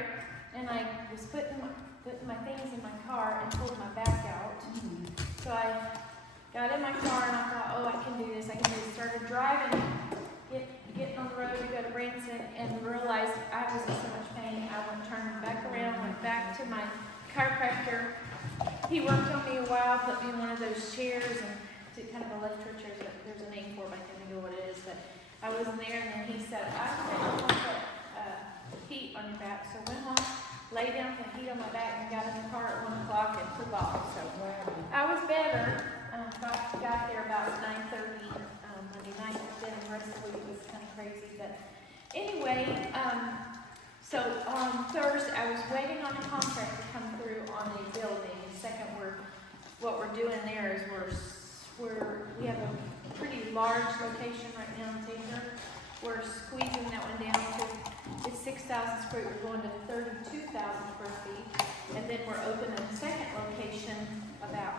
there, and I was putting my things in my car and pulled my back out. So I got in my car and I thought, oh, I can do this, I can do this. Started driving, getting on the road to go to Branson, and realized I was in so much pain. I turned back around, went back to my chiropractor. He worked on me a while, put me in one of those chairs, and kind of electro chairs. There's a name for it, I can't think of what it is, but I was in there, and then he said, I think I want to put heat on your back. So I went home, lay down for heat on my back, and got in the car at 1 o'clock and took off. So I was better. Got there about 9:30 Monday night, but then the rest of the week was kind of crazy. But anyway, so on Thursday, I was waiting on a contract to come through on the building. And second, what we're doing there is we have a pretty large location right now in Taylor. We're squeezing that one down to it's 6,000 square feet. We're going to 32,000 square feet, and then we're opening a second location about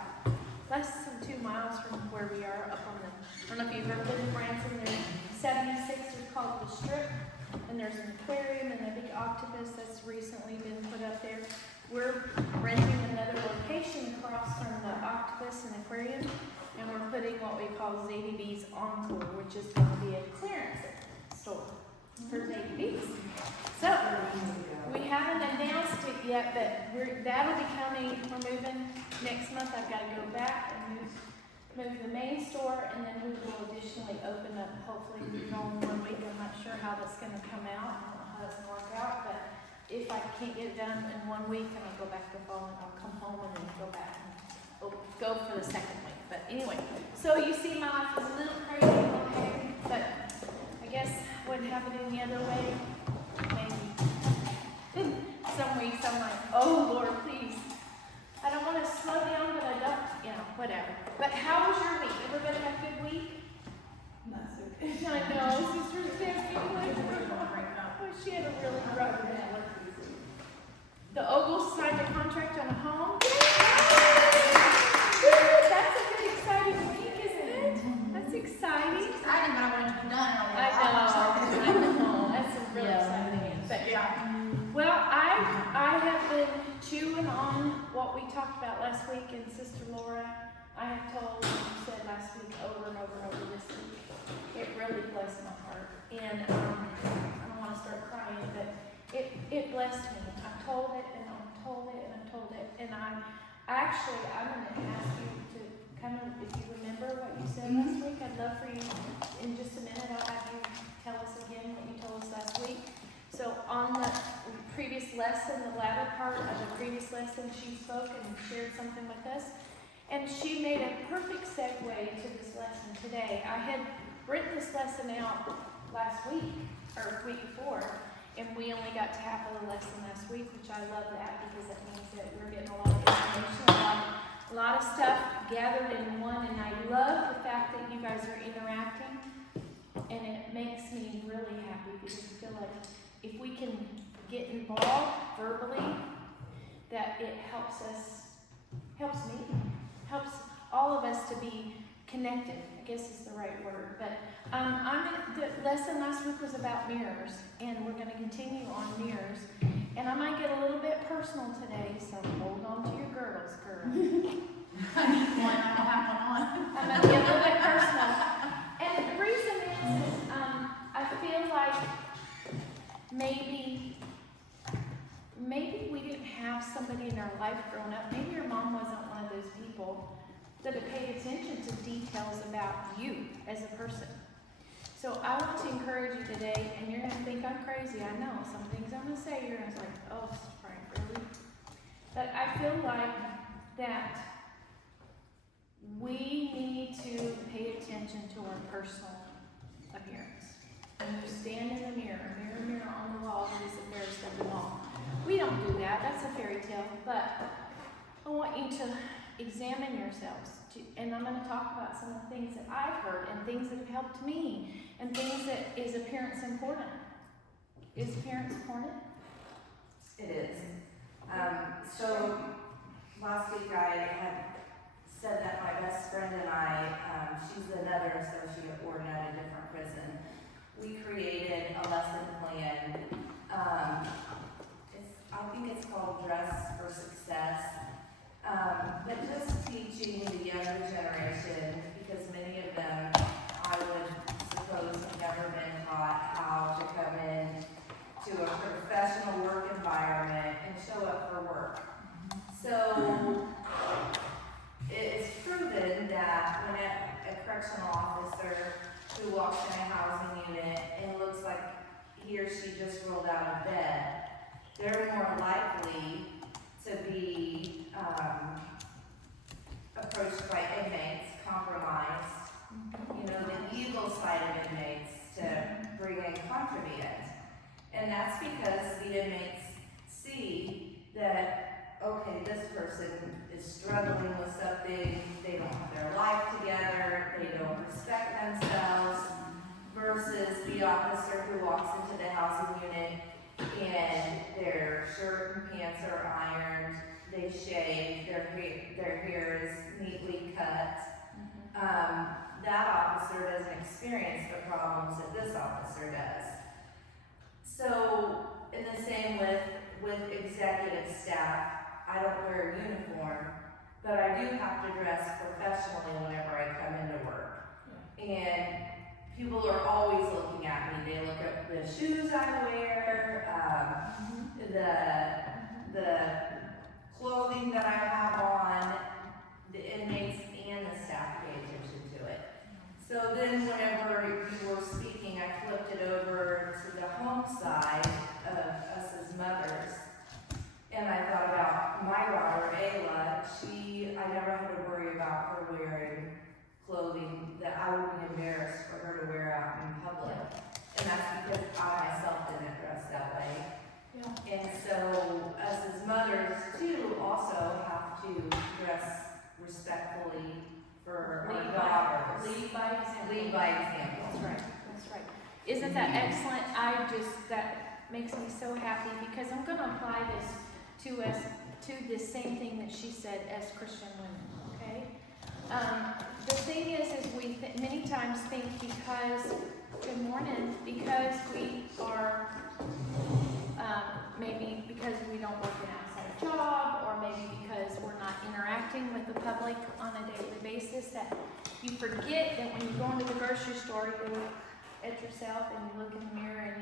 less than 2 miles from where we are up on the. I don't know if you've ever been in Branson. There's 76. It's called the Strip, and there's an aquarium and a big octopus that's recently been put up there. We're renting another location across from the octopus and aquarium, and we're putting what we call ZDB's Encore, which is going to be a clearance store for ZDB's. So we haven't announced it yet, but that'll be coming. We're moving next month. I've got to go back and move the main store, and then we will additionally open up, hopefully in 1 week. I'm not sure how that's going to come out. I don't know how that's going to work out, but if I can't get it done in 1 week, then I'll go back to the fall and I'll come home and then go back and go for the second week. But anyway, so you see my life is a little crazy, okay, but I guess wouldn't happen any other way. Maybe. Some weeks I'm like, oh Lord, please. I don't want to slow down, but I don't, whatever. But how was your week? Everybody have a good week? Not so good. I know, Sister Stephanie, oh, she had a really rough day. The Ogles signed a contract on a home. That's a good, exciting week, isn't it? That's exciting. It's exciting, but I want it to be done. I know. That's a really exciting. But well, I have been chewing on what we talked about last week, and Sister Laura, I have told, you said last week over and over and over this week. It really blessed my heart, and I don't want to start crying, but it blessed me. I've told it, and I've told it, and I've told it, and I'm going to ask you to kind of, if you remember what you said last week, I'd love for you, in just a minute, I'll have you tell us again what you told us last week. So on the previous lesson, the latter part of the previous lesson, she spoke and shared something with us, and she made a perfect segue to this lesson today. I had written this lesson out last week, or week before, and we only got to half of the lesson last week, which I love that, because that means that we're getting a lot of information, a lot of stuff gathered in one, and I love the fact that you guys are interacting, and it makes me really happy, because I feel like if we can get involved verbally, that it helps me, helps all of us to be connected, I guess is the right word. But the lesson last week was about mirrors, and we're going to continue on mirrors. And I might get a little bit personal today, so hold on to your girdles, girl. I need one. I don't have one on. I'm going to get a little bit personal. And the reason is I feel like maybe we didn't have somebody in our life growing up. Maybe your mom wasn't one of those people that have paid attention to details about you as a person. So I want to encourage you today, and you're going to think I'm crazy. I know some things I'm going to say, you're going to be like, oh, Frank, really? But I feel like that we need to pay attention to our personal appearance. When you stand in the mirror on the wall, it is the fairest of them all. We don't do that. That's a fairy tale. But I want you to examine yourselves. And I'm going to talk about some of the things that I've heard and things that have helped me and things that is appearance important. Is appearance important? It is. So last week I had said that my best friend and I, she's another associate warden at a different prison. We created a lesson plan. It's he or she just rolled out of bed, they're more likely to be approached by inmates, compromised, you know, the evil side of inmates to bring in contraband. And that's because the inmates see that, okay, this person is struggling with something, they don't have their life together, they don't respect themselves, versus the officer who walks into the housing unit and their shirt and pants are ironed, they shave, their hair is neatly cut. That officer doesn't experience the problems that this officer does. So, in the same with executive staff, I don't wear a uniform, but I do have to dress professionally whenever I come into work. And people are always looking at me. They look at the shoes I wear, the clothing that I have on, the inmates and the staff pay attention to it. So then whenever you were speaking, I flipped it over to the home side of us as mothers. And I thought about my daughter, Ayla. I never had to worry about her wearing clothing that I would be embarrassed for her to wear out in public. And that's because I myself didn't dress that way. Yeah. And so us as mothers too also have to dress respectfully for our daughters. Lead by example. Lead by example. That's right, that's right. Isn't that excellent? That makes me so happy because I'm gonna apply this to us, to this same thing that she said as Christian women, okay? The thing is we many times think because we are, maybe because we don't work an outside job, or maybe because we're not interacting with the public on a daily basis, that you forget that when you go into the grocery store, you look at yourself and you look in the mirror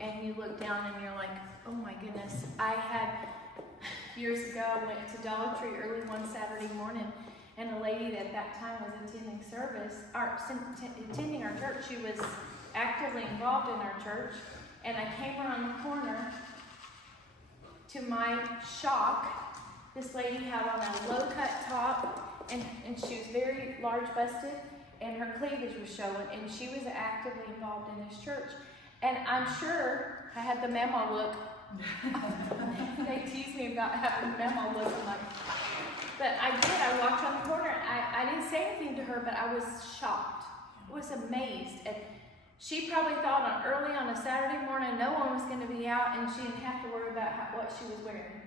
and you look down and you're like, oh my goodness. I had, years ago, I went to Dollar Tree early one Saturday morning, and a lady that at that time was attending our church, she was actively involved in our church, and I came around the corner. To my shock, this lady had on a low-cut top, and she was very large-busted, and her cleavage was showing, and she was actively involved in this church. And I'm sure I had the memo look. They tease me about having the memo look, but I did. I walked on the corner. I didn't say anything to her, but I was shocked. I was amazed. And she probably thought early on a Saturday morning no one was going to be out and she didn't have to worry about what she was wearing.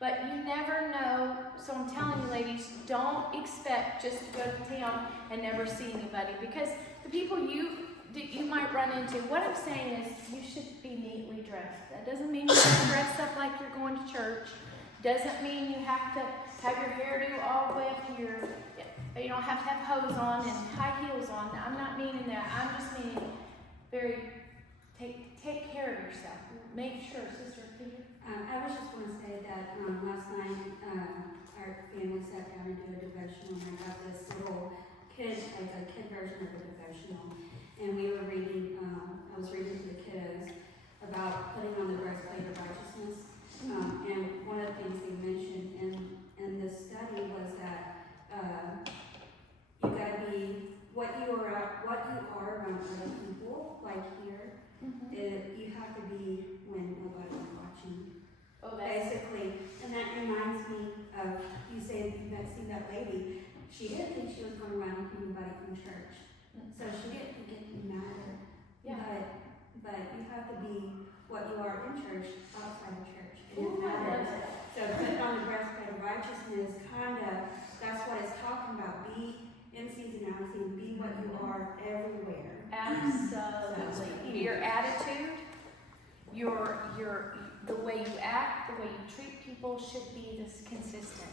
But you never know. So I'm telling you, ladies, don't expect just to go to town and never see anybody, because the people you might run into, what I'm saying is you should be neatly dressed. That doesn't mean you have to dress up like you're going to church. Doesn't mean you have to have your hairdo all the way up here. You don't have to have hose on and high heels on. I'm not meaning that. I'm just meaning take care of yourself. Make sure, Sister Peter. I was just going to say that last night our family sat down and did a devotional, and I got this little kid, like a kid version of the devotional, and we were reading, I was reading to the kiddos about putting on the breastplate of righteousness, and one of the things they mentioned in this study was that you got to be what you are around other people, like here. You have to be when nobody's watching. Oh, Basically, and that reminds me of you saying you seen that lady. She didn't think she was going to run into anybody from church, so she didn't think it mattered. Yeah. But you have to be what you are in church, outside of church, and Ooh, it I love matters. that. So putting on the breastplate of righteousness, that's what it's talking about. Be in season, out of season. Be what you are everywhere. Absolutely. Your attitude, the way you act, the way you treat people should be this consistent.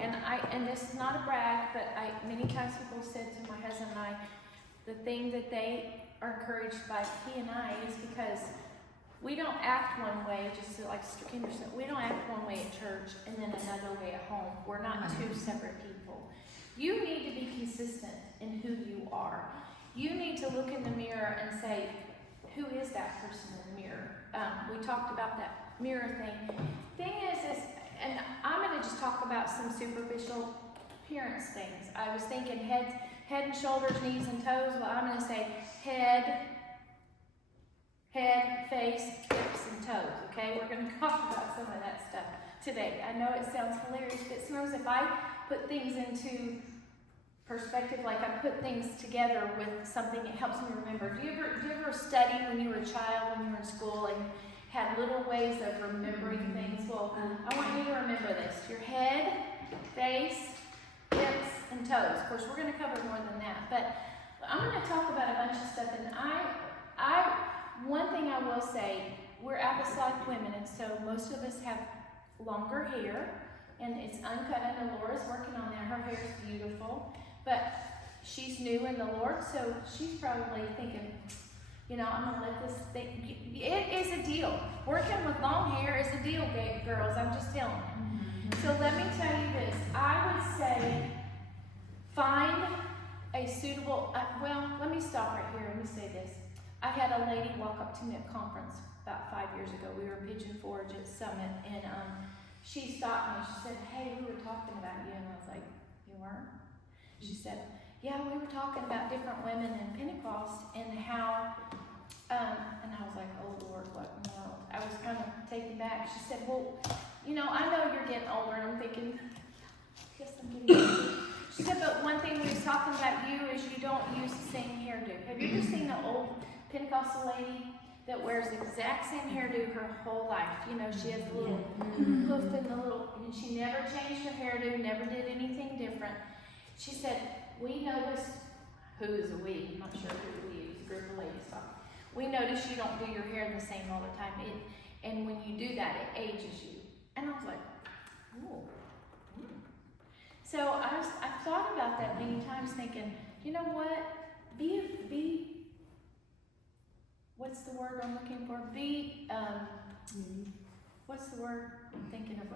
And this is not a brag, but many times people said to my husband and I, the thing that they are encouraged by he and I is because we don't act one way, just like Sister Kendra said, we don't act one way at church and then another way at home. We're not two separate people. You need to be consistent in who you are. You need to look in the mirror and say, who is that person in the mirror? We talked about that mirror thing. Thing is, and I'm going to just talk about some superficial appearance things. I was thinking head and shoulders, knees and toes. Well, I'm going to say head, face, hips, and toes. Okay, we're going to talk about some of that stuff today. I know it sounds hilarious, but sometimes if I put things into perspective, like I put things together with something, it helps me remember. Do you ever study when you were a child, when you were in school, and had little ways of remembering things? Well, I want you to remember this: your head, face, hips, and toes. Of course, we're going to cover more than that, but I'm going to talk about a bunch of stuff. And one thing I will say, we're apostolic women, and so most of us have longer hair, and it's uncut. I know Laura's working on that. Her hair is beautiful, but she's new in the Lord, so she's probably thinking, you know, I'm gonna let this thing. It is a deal. Working with long hair is a deal, girls. I'm just telling you. So let me tell you this. I would say find a suitable. Well, let me stop right here. Let me say this. I had a lady walk up to me at conference about 5 years ago. We were in Pigeon Forge at Summit, and she stopped me. She said, "Hey, we were talking about you," and I was like, "You were?" She said, "Yeah, we were talking about different women in Pentecost and how," and I was like, "Oh Lord, what in the world?" I was kind of taken back. She said, "Well, you know, I know you're getting older," and I'm thinking, I guess I'm getting older. She said, "But one thing we was talking about you is you don't use the same hairdo. Have you ever seen an old Pentecostal lady that wears the exact same hairdo her whole life? You know, she has a little poof and the little, and she never changed her hairdo, never did anything different." She said, "We noticed," who is a we? I'm not sure who we is, a group of ladies talking. "We noticed you don't do your hair the same all the time. And when you do that, it ages you." And I was like, "Oh." So I've thought about that many times, thinking, you know what? Be what's the word I'm looking for? What's the word I'm thinking of?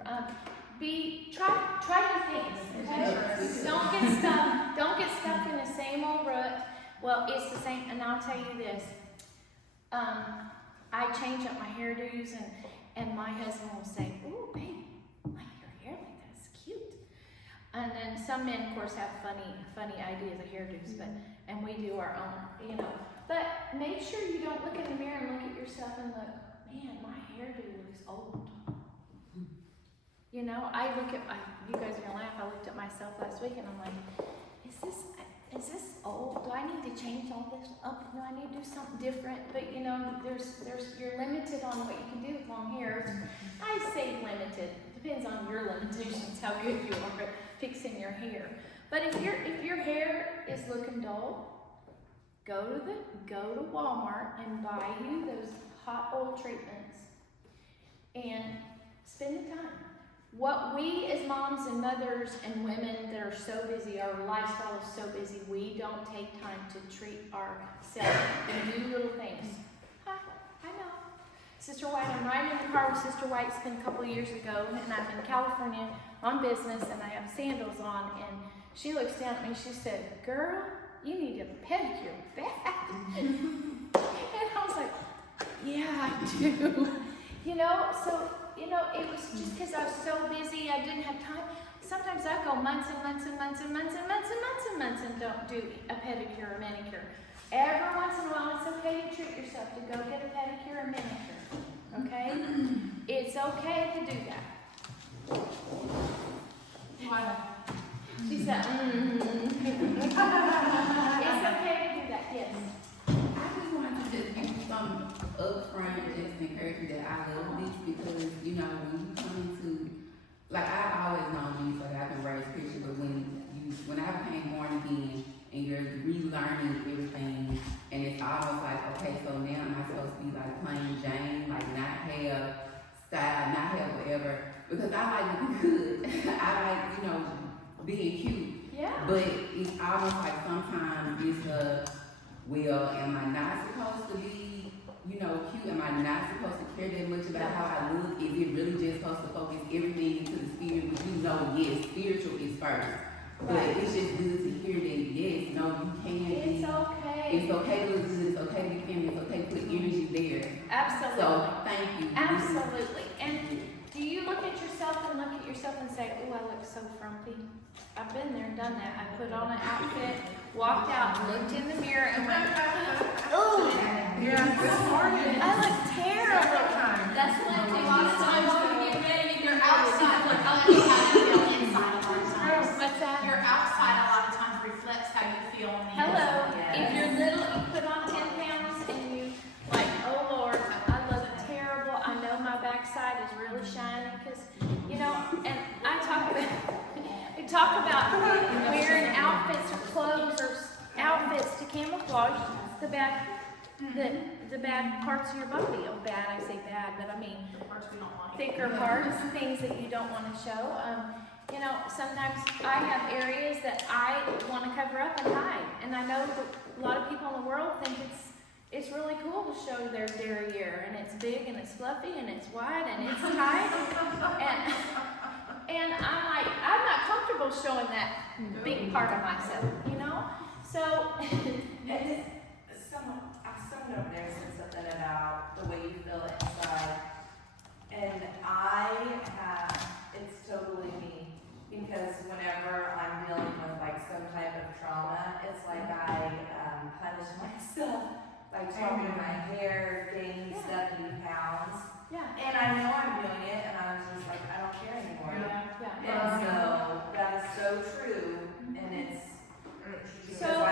Try new things. Okay? Don't get stuck in the same old rut. Well, it's the same, and I'll tell you this. I change up my hairdos, and my husband will say, "Ooh, babe, I like your hair like that. It's cute." And then some men, of course, have funny ideas of hairdos, and we do our own, you know. But make sure you don't look in the mirror and look at yourself and look, "Man, my hairdo looks old." You know, I look at you guys are gonna laugh. I looked at myself last week and I'm like, is this old? Do I need to change all this up? Do I need to do something different? But you know, you're limited on what you can do with long hair. I say limited. It depends on your limitations, how good you are at fixing your hair. But if your hair is looking dull, go to Walmart and buy you those hot oil treatments and spend the time. What we as moms and mothers and women that are so busy, our lifestyle is so busy, we don't take time to treat ourselves and do little things. I know. Sister White, I'm riding in the car with Sister White. It's been a couple of years ago, and I'm in California on business, and I have sandals on, and she looks down at me, she said, "Girl, you need a pedicure bad." And I was like, "Yeah, I do." You know, so, you know, it was just because I was so busy, I didn't have time. Sometimes I go months and months and months and months and months and months and months and don't do a pedicure or manicure. Every once in a while, it's okay to treat yourself to go get a pedicure or manicure. Okay? It's okay to do that. Why? She said, It's okay to do that, yes. I just wanted to just give you some upfront just encouragement that I love this because, you know, when you come into, like I've always known you, so that I've been raised Christian, but when I became born again and you're relearning everything and it's almost like, okay, so now am I supposed to be like plain Jane, like not have style, not have whatever, because I like looking good. I like, you know, being cute. Yeah. But it's almost like sometimes it's well, am I not supposed to be, you know, cute? Am I not supposed to care that much about how I look? Is it really just supposed to focus everything into the spirit? Which you know, yes, spiritual is first. But Right. it's just good to hear that, yes, no, you can be. It's okay. It's okay to look good. It's okay to be feminine. It's okay to put energy Absolutely. So, thank you. Absolutely. And do you look at yourself and look at yourself and say, "Oh, I look so frumpy"? I've been there, done that. I put on an outfit, walked out, looked in the mirror, and went, "Oh, Yeah, this morning. I look terrible." That's what it takes. A lot of times when you get ready, your outside reflects how you feel inside a lot of times. What's that? Your outside a lot of times reflects how you feel on the Hello. inside. If you're little, you put on 10 pounds and you like, "Oh Lord, I look terrible. I know my backside is really shiny," because and I talk about wearing outfits or clothes or outfits to camouflage the bad parts of your body. Oh, bad, I say bad, but I mean The parts we don't like. thicker parts, things that you don't want to show. Sometimes I have areas that I want to cover up and hide, and I know that a lot of people in the world think it's really cool to show their derriere, and it's big and it's fluffy and it's wide and it's tight, and I'm like, I'm not comfortable showing that big part of myself, So Someone over there said something about the way you feel inside, and it's totally me, because whenever I'm dealing with like some type of trauma, it's like I punish myself by trimming my hair, gaining 70 pounds, yeah, and I know I'm doing it, and I was just like, I don't care anymore. yeah. And so that is so true, and it's because So- I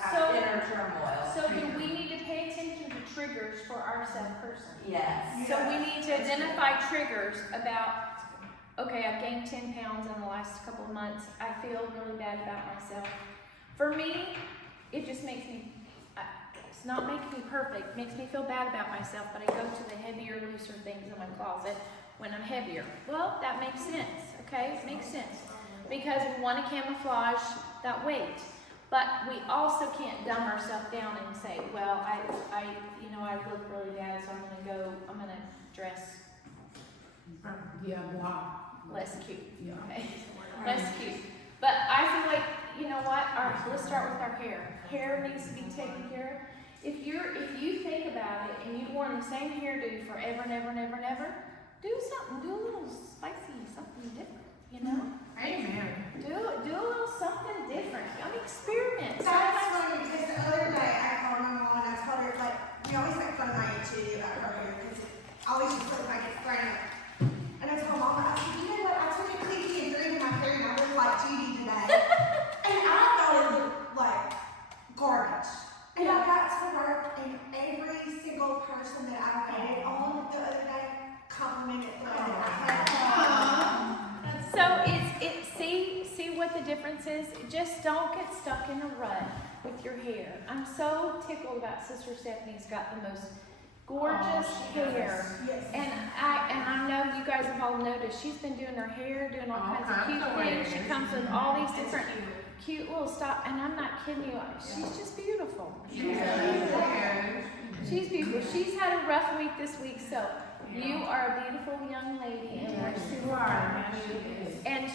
have inner turmoil. So do we need to pay attention to triggers for ourselves personally? Yes. So we need to identify triggers about, okay, I've gained 10 pounds in the last couple of months. I feel really bad about myself. For me, it just makes me, it's not making me perfect, makes me feel bad about myself, but I go to the heavier, looser things in my closet when I'm heavier. Well, that makes sense, okay? It makes sense. Because we want to camouflage that weight. But we also can't dumb ourselves down and say, well, I look really bad, so I'm gonna dress Yeah, blah. less cute, Yeah. okay? Less cute. But I feel like, you know what, let's start with our hair. Hair needs to be taken care of. If you think about it and you've worn the same hairdo forever and ever and ever and ever, do a little spicy, something different, Amen. Do a little something different. Experiment. That's funny because the other day I called my mom and I told her, like, we always make fun of my HE about her hair because it always just looks like it's thrown up. And I told Mama, I said, you know what, I took a clicky and threw it in my hair and I look like Judy today. And I thought it looked like garbage. And I got to work and every single person that I waited on the other day complimented the way that I had. So see what the difference is. Just don't get stuck in a rut with your hair. I'm so tickled about Sister Stephanie's got the most gorgeous hair. Yes. And I know you guys have all noticed she's been doing her hair, doing all kinds of cute things. She comes with all these different cute little stuff, and I'm not kidding you. She's just beautiful. She's beautiful. She's had a rough week this week, so you are a beautiful young lady, and we're super proud of you. And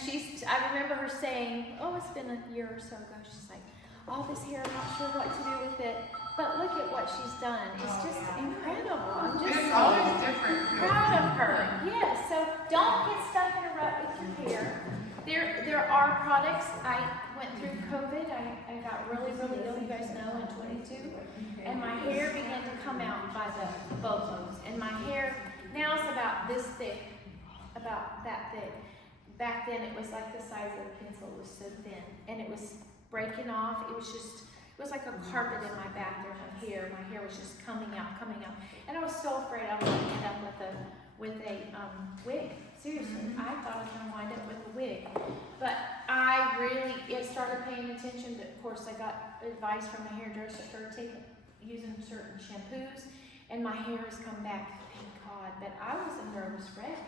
I remember her saying, oh, it's been a year or so ago, she's like, all this hair, I'm not sure what to do with it, but look at what she's done. It's just incredible. I'm just It's so always different. proud of her. Yes, so don't get stuck in a rut with your hair. There are products. I went through COVID. I got really, really ill, you guys know, in 22. And my hair began to come out by the bobos. And my hair now is about this thick, about that thick. Back then it was like the size of a pencil. It was so thin. And it was breaking off. It was like a carpet in my bathroom of hair. My hair was just coming out. And I was so afraid I was going to end up with a wig. Seriously, I thought I was going to wind up with a wig. But I really started paying attention. Of course, I got advice from my hairdresser, started using certain shampoos, and my hair has come back, thank God. But I was a nervous wreck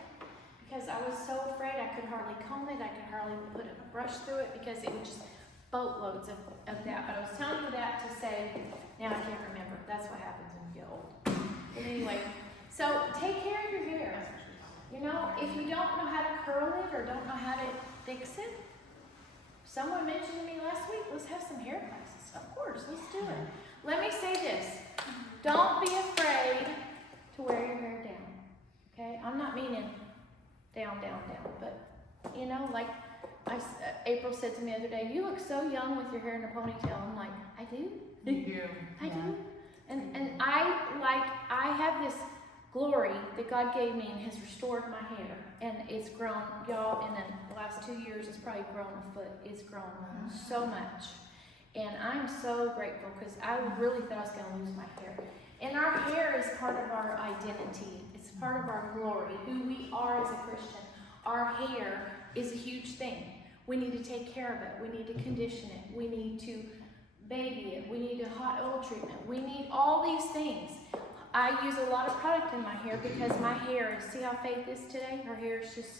because I was so afraid I could hardly comb it. I could hardly put a brush through it because it was just boatloads of that. But I was telling you that to say, now I can't remember. That's what happens when you get old. But anyway, so take care of your hair. If you don't know how to curl it or don't know how to fix it, someone mentioned to me last week, let's have some hair classes. Of course, let's do it. Let me say this. Don't be afraid to wear like April said to me the other day, you look so young with your hair in a ponytail. I'm like, I do? You do. I do. And I have this glory that God gave me and has restored my hair. And it's grown, y'all, in the last 2 years, it's probably grown a foot. It's grown so much. And I'm so grateful because I really thought I was going to lose my hair. And our hair is part of our identity. It's part of our glory, who we are as a Christian. Our hair is a huge thing. We need to take care of it. We need to condition it. We need to baby it. We need a hot oil treatment. We need all these things. I use a lot of product in my hair because my hair is, see how Faith is today? Her hair is just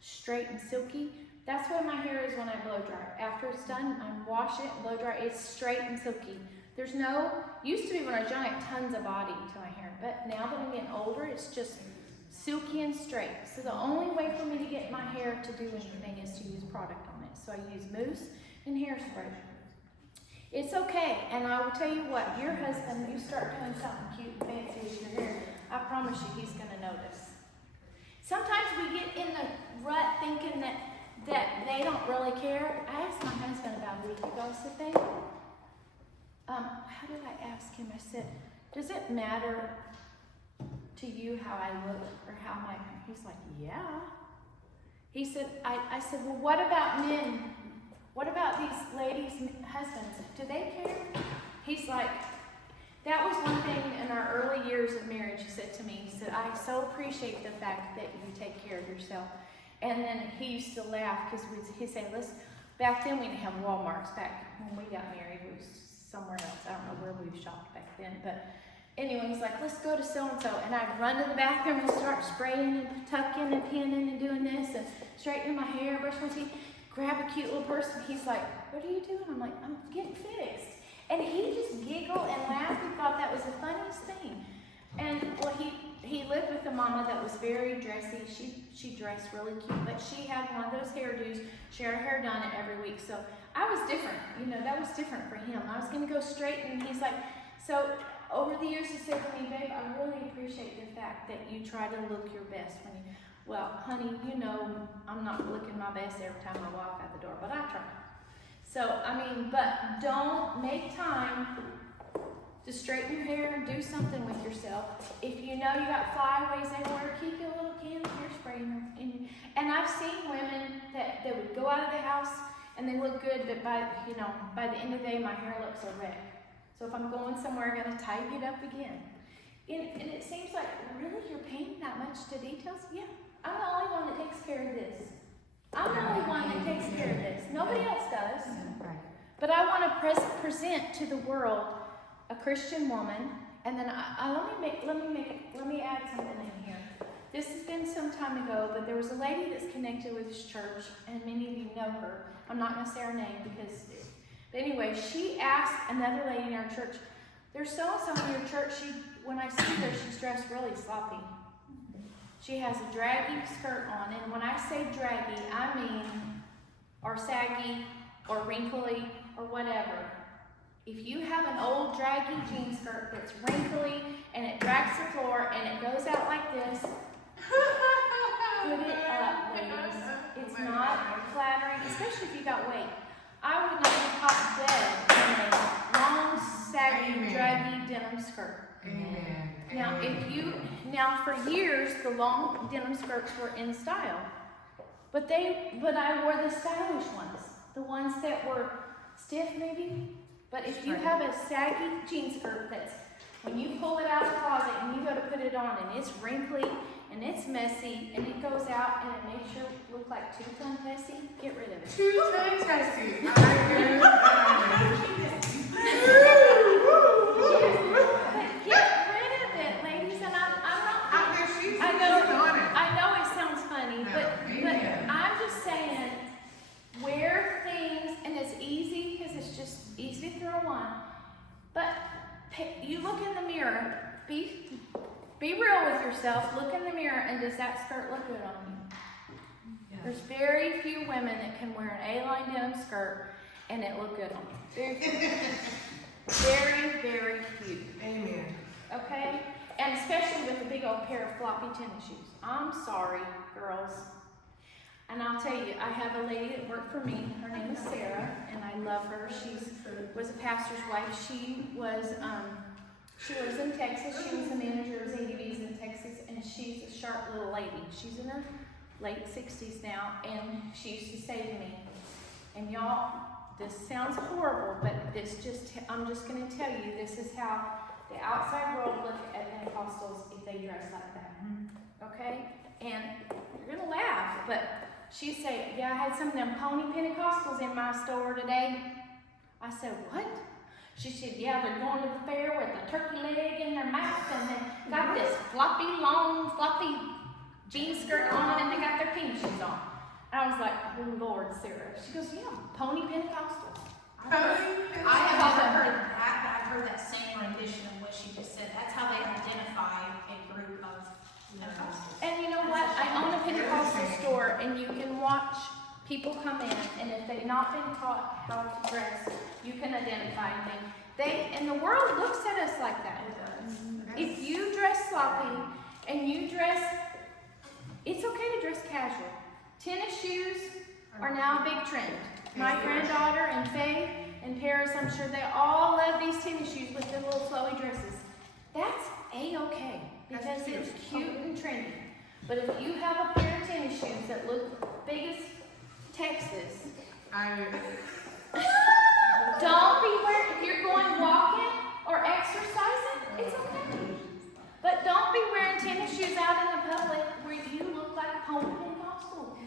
straight and silky. That's what my hair is when I blow dry. After it's done, I wash it, blow dry. It's straight and silky. There's no, used to be when I was young, I had tons of body to my hair. But now that I'm getting older, it's just silky and straight. So the only way for me to get my hair to do anything is to use product on it. So I use mousse and hairspray. It's okay, and I will tell you what, your husband, you start doing something cute and fancy with your hair, I promise you he's going to notice. Sometimes we get in the rut thinking that they don't really care. I asked my husband about a week ago, I said, babe, how did I ask him? I said, does it matter to you how I look or how my, he's like, yeah. He said, I said, well, what about men? What about these ladies' husbands? Do they care? He's like, that was one thing in our early years of marriage, he said to me, he said, I so appreciate the fact that you take care of yourself. And then he used to laugh because he'd say, back then we didn't have Walmarts. Back when we got married, we was somewhere else. I don't know where we shopped back then. But anyway, he's like, let's go to so-and-so. And I'd run to the bathroom and start spraying and tucking and pinning and doing this and straightening my hair, brush my teeth. Grab a cute little person. He's like, what are you doing? I'm like, I'm getting fixed. And he just giggled and laughed. He thought that was the funniest thing. And well, he lived with a mama that was very dressy. She dressed really cute, but she had one of those hairdos. She had her hair done every week. So I was different. You know, that was different for him. I was going to go straight, and he's like, so over the years he said to me, babe, I really appreciate the fact that you try to look your best when you, well, honey, you know, I'm not looking my best every time I walk out the door, but I try. So, I mean, but don't make time to straighten your hair and do something with yourself. If you know you got flyaways everywhere, keep your little can of hairspray in. And I've seen women that would go out of the house and they look good, but by the end of the day, my hair looks a wreck. So if I'm going somewhere, I'm gonna tidy it up again. And it seems like, really, you're paying that much to details? Yeah. I'm the only one that takes care of this. I'm the only one that takes care of this. Nobody else does. But I want to present to the world a Christian woman, and then let me add something in here. This has been some time ago, but there was a lady that's connected with this church, and many of you know her. I'm not going to say her name but anyway, she asked another lady in our church, there's so-and-so in your church, when I see her, she's dressed really sloppy. She has a draggy skirt on, and when I say draggy, I mean, or saggy, or wrinkly, or whatever. If you have an old draggy jean skirt that's wrinkly, and it drags the floor, and it goes out like this, put it up, ladies. It's not flattering, especially if you got weight. I would not be caught dead in a long, saggy, draggy denim skirt. Amen. Now for years the long denim skirts were in style, but I wore the stylish ones, the ones that were stiff maybe. But if you have a saggy jean skirt that's, when you pull it out of the closet and you go to put it on and it's wrinkly and it's messy and it goes out and it makes you look like two-ton Tessie, get rid of it. Two-ton Tessie. Get rid of it, ladies, and I'm not. I know it sounds funny, but I'm just saying, wear things, and it's easy because it's just easy to throw on. But you look in the mirror, be real with yourself. Look in the mirror, and does that skirt look good on you? Yeah. There's very few women that can wear an A-line denim skirt and it look good on you. Very few. Very, very few. Amen. Okay? And especially with a big old pair of floppy tennis shoes. I'm sorry, girls. And I'll tell you, I have a lady that worked for me. Her name is Sarah, and I love her. She was a pastor's wife. She lives in Texas. She was the manager of ADVs in Texas, and she's a sharp little lady. She's in her late 60s now, and she used to say to me, and y'all, this sounds horrible, but I'm just going to tell you, this is how the outside world look at Pentecostals if they dress like that. Okay? And you're going to laugh, but she'd say, yeah, I had some of them pony Pentecostals in my store today. I said, what? She said, yeah, they're going to the fair with a turkey leg in their mouth, and they got this floppy jean skirt on, and they got their pink shoes on. And I was like, oh, Lord, Sarah. She goes, yeah, pony Pentecostal. I have never heard that, but I've heard that same rendition of what she just said. That's how they identify a group of Pentecostals. And you know what? I own a Pentecostal store, and you can watch people come in, and if they've not been taught how to dress, you can identify them. And the world looks at us like that. If you dress sloppy and you dress, it's okay to dress casual. Tennis shoes are now a big trend. My granddaughter and Faye and Paris, I'm sure they all love these tennis shoes with the little flowy dresses. That's A-okay because it's cute and trendy. But if you have a pair of tennis shoes that look big as Texas, don't be wearing, if you're going walking or exercising, it's okay. But don't be wearing tennis shoes out in the public where you look like a pony Pentecostal.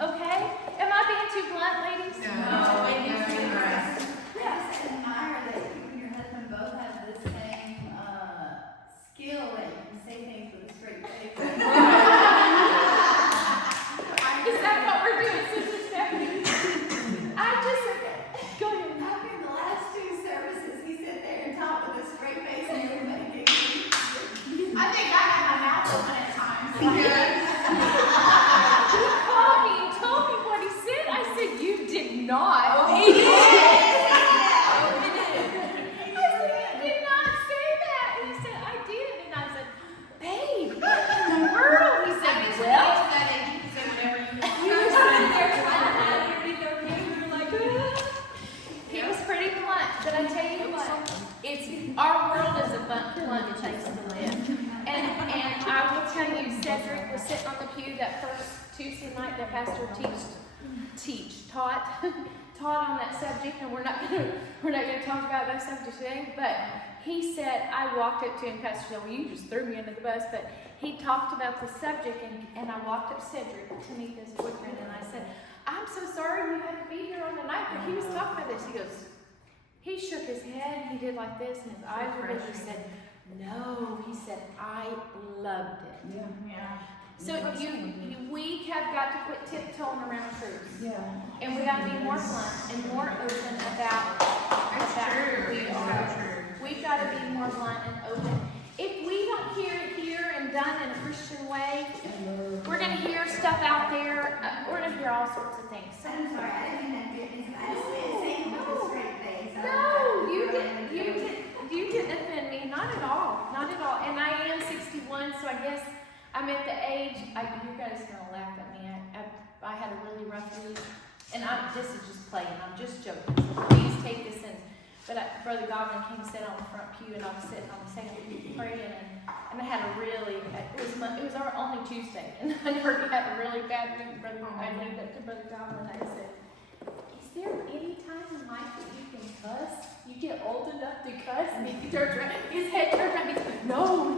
Okay? Am I being too blunt, ladies? No. I just admire that you and your husband both have the same skill that you can say things with a straight face. Is that what we're doing, Sister Stephanie? Go ahead. How come the last two services he sat there and talked with a straight face and everybody gave me? I think I have my mouth open at times. He called me and told me what he said. I said, you did not. He did. I said, you did not say that. He said, I did. And I said, babe, what in the world? He said, well. that age, you can say whatever you want. We were sitting there trying to hide underneath our cake. We were like, He was pretty blunt, but I tell you what, our world is a blunt place to live. And I will tell you, Cedric was sitting on the pew that first Tuesday night that Pastor taught on that subject, and we're not gonna talk about that subject today. But he said, I walked up to him, Pastor said, well, you just threw me under the bus, but he talked about the subject, and I walked up Cedric to meet his boyfriend, and I said, I'm so sorry you had to be here on the night, but he was talking about this. He goes, he shook his head, he did like this, and his eyes were big. He said, no, he said, I loved it. Yeah. So we have got to quit tiptoeing around truth. Yeah. And we got to be more blunt and more open about who we are. We've got to be more blunt and open. If we don't hear it here and done in a Christian way, we're going to hear stuff out there. We're going to hear all sorts of things. So, I'm sorry, I didn't mean that business. I just meant saying with a straight face. no, you didn't offend me. Not at all. Not at all. And I am 61, so I guess I'm at the age. You guys are gonna laugh at me. I had a really rough week, and this is just playing. I'm just joking. So please take this in. But Brother Godwin came and sat on the front pew, and I was sitting on the second pew praying, and I had it was our only Tuesday, and I never had a really bad week. I laid up to Brother Godwin, and I said, is there any time in life that you can cuss? You get old enough to cuss? And he turned around, his head turned around, he said, no.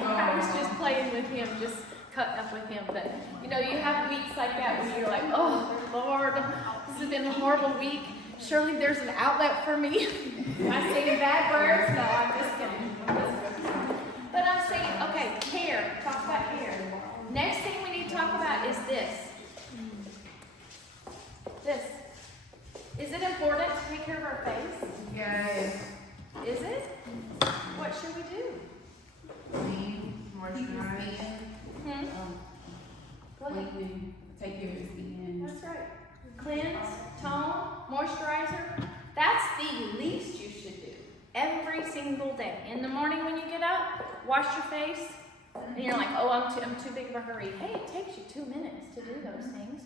I was just playing with him, just cutting up with him. But, you have weeks like that when you're like, oh, Lord, this has been a horrible week. Surely there's an outlet for me. I say bad words? No, I'm just kidding. But I'm saying, okay, hair. Talk about hair. Next thing we need to talk about is this. This. Is it important to take care of our face? Yes. Is it? What should we do? Clean, moisturize. Go ahead. Clean, take care of your skin. That's right. Cleanse, tone, moisturizer. That's the least you should do every single day. In the morning when you get up, wash your face, And you're like, oh, I'm too big of a hurry. Hey, it takes you 2 minutes to do those things.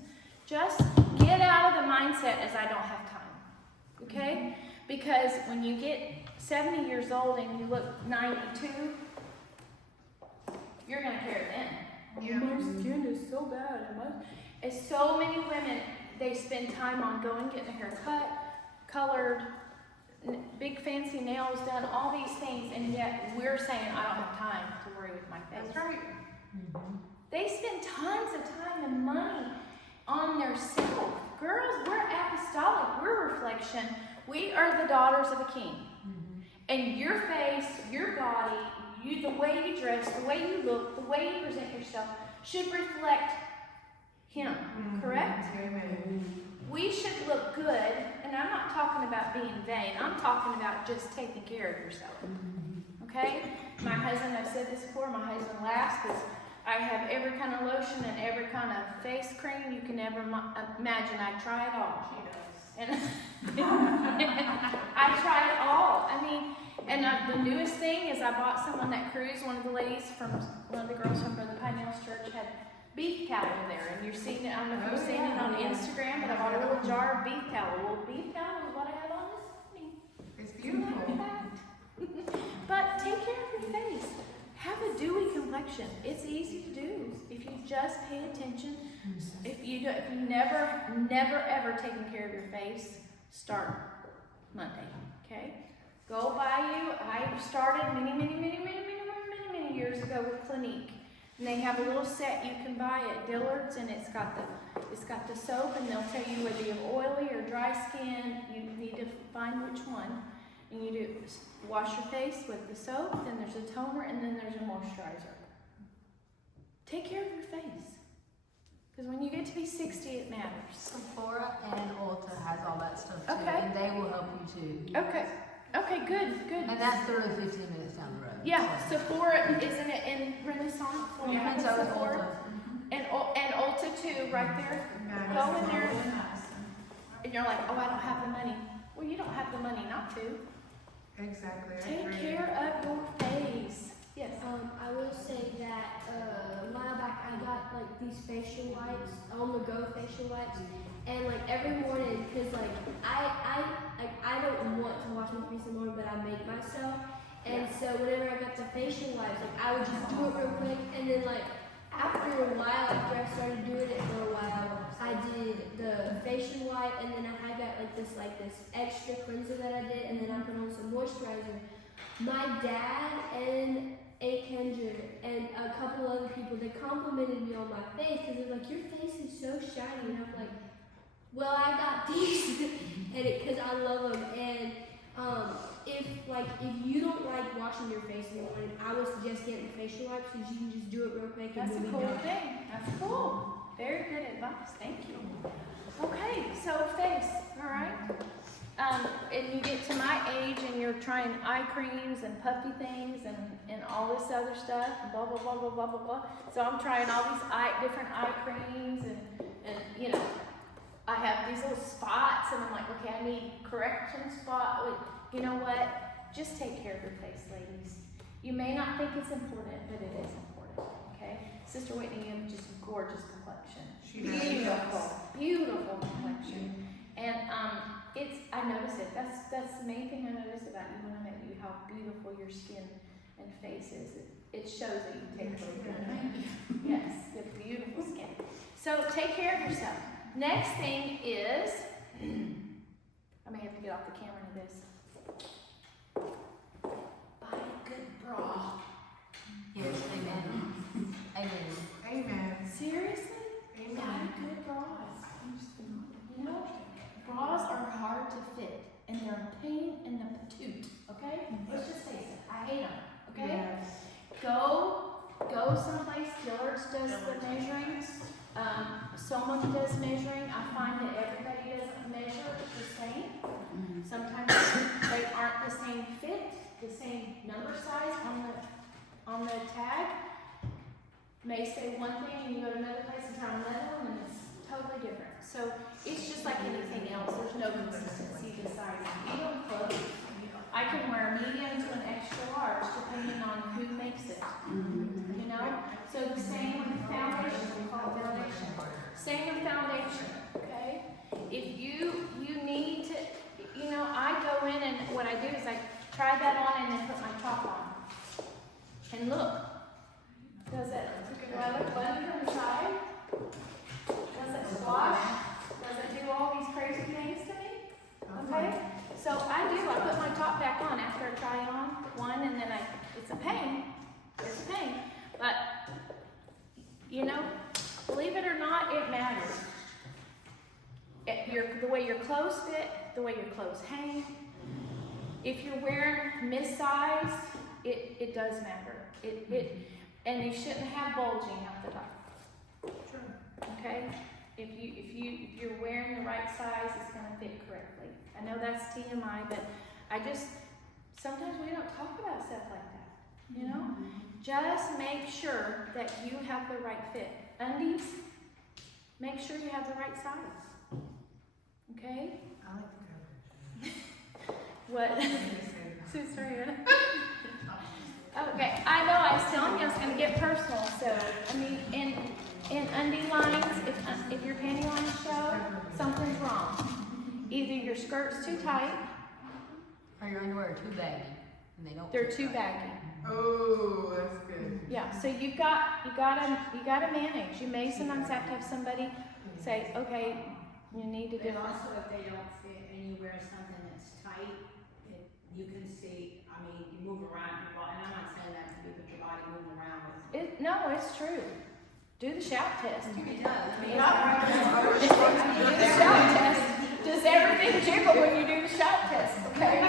Just get out of the mindset as I don't have time, okay? Because when you get 70 years old and you look 92, you're gonna care then. Yeah. My skin is so bad. And so many women, they spend time on going, getting their hair cut, colored, big fancy nails done, all these things, and yet we're saying, I don't have time to worry with my face. That's right. They spend tons of time and money on their self. Girls, we're apostolic, we're reflection. We are the daughters of a king. And your face, your body, the way you dress, the way you look, the way you present yourself should reflect him, correct? Amen. We should look good, and I'm not talking about being vain. I'm talking about just taking care of yourself. Okay? My husband, I've said this before, my husband laughs because I have every kind of lotion and every kind of face cream you can ever imagine. I try it all. And I try it all. I mean, and the newest thing is I bought some on that cruise. One of the ladies from, one of the girls from Brother Pinel's church had beef tallow there. And you're seeing it, I don't know if you've seen it on Instagram, but I bought a little jar of beef tallow. Well, beef tallow is what I have on this morning. It's beautiful. But take care of your face. Have a dewy complexion. It's easy to do if you just pay attention. If you never ever taken care of your face, start Monday. Okay? Go buy you. I started many years ago with Clinique, and they have a little set you can buy at Dillard's, and it's got the soap, and they'll tell you whether you have oily or dry skin. You need to find which one. And you do wash your face with the soap, then there's a toner, and then there's a moisturizer. Take care of your face. Because when you get to be 60, it matters. Sephora and Ulta has all that stuff too, Okay. and they will help you too. Okay. Okay, good. And that's literally 15 minutes down the road. Yeah, Sephora, isn't it in Renaissance? Yeah, so is Sephora. Ulta. And Ulta too, right there. Go in there. And you're like, oh, I don't have the money. Well, you don't have the money not to. Exactly. I Take agree. care of your face. Yes. I will say that a while back I got like these facial wipes, on the go facial wipes, and like every morning, cause like I don't want to wash my face in the morning, but I make myself, and so whenever I got the facial wipes, like I would just do it real quick, and then like after a while, after I started doing it for a while, I did the facial wipe, and then I got like this extra cleanser that I did, and then I put on some moisturizer. My dad and Aunt Kendra and a couple other people, they complimented me on my face because they're like, your face is so shiny, and I'm like, well, I got these, and because I love them, and if you don't like washing your face in the morning, I would suggest getting facial wipes because you can just do it real quick and That's a you'll be cool done. thing. That's cool. Very good advice. Thank you. Okay, so face, all right? And you get to my age and you're trying eye creams and puffy things and all this other stuff, and blah, blah, blah, blah, blah, blah, blah. So I'm trying all these different eye creams and you know, I have these little spots and I'm like, okay, I need correction spot. You know what? Just take care of your face, ladies. You may not think it's important, but it is important, okay? Sister Whitney, you have just a gorgeous complexion. She does. Beautiful complexion. And I notice it. That's the main thing I noticed about you when I met you, how beautiful your skin and face is. It shows that you take really good care of it. Yes, you have beautiful skin. So take care of yourself. Next thing is, I may have to get off the camera to this. Buy a good bra. Yes, amen. Amen. Amen. Seriously? Buy Amen. good bras. You know, bras are hard to fit, and they're a pain in the patoot, okay? Let's just face it, I hate them, okay? Yes. Go someplace, Dillard's does the measuring, Soma does measuring. I find that everybody doesn't measure the same. Sometimes they aren't the same fit, the same number size on the tag. May say one thing and you go to another place and try another one and it's totally different. So it's just like anything else. There's no consistency to sizing. Even clothes. I can wear a medium to an extra large depending on who makes it. You know? So the same with foundation, we call it foundation. Same with foundation, okay? If you need to, you know, I go in and what I do is I try that on and then put my top on. And look, does it, do I look funny from the side? Does it squash? Does it do all these crazy things to me? Okay? So I put my top back on after I try it on, one, and then it's a pain. It's a pain. But, you know, believe it or not, it matters. The way your clothes fit, the way your clothes hang. If you're wearing mid-size, it does matter. And you shouldn't have bulging at the top. Okay? If you're wearing the right size, it's gonna fit correctly. I know that's TMI, but sometimes we don't talk about stuff like that, you know? Just make sure that you have the right fit. Undies, make sure you have the right size. Okay? I like the What? coverage. Sister Anna. Okay, I know I was telling you I was gonna get personal, so, I mean, in undie lines, if your panty lines show, something's wrong. Either your skirt's too tight, Or your underwear are too baggy, and they don't. they're fit too right. baggy. Oh, that's good. Yeah, so you gotta manage. You may sometimes have to have somebody say, okay, you need to do And it. also, if they don't fit and you wear something that's tight, you can see, I mean, you move around your body, and I'm not saying that to be, but your body moving around with. No, it's true. Do the shout test. It does, I mean, Do the shout test. Does everything jiggle when you do the shout test? Okay.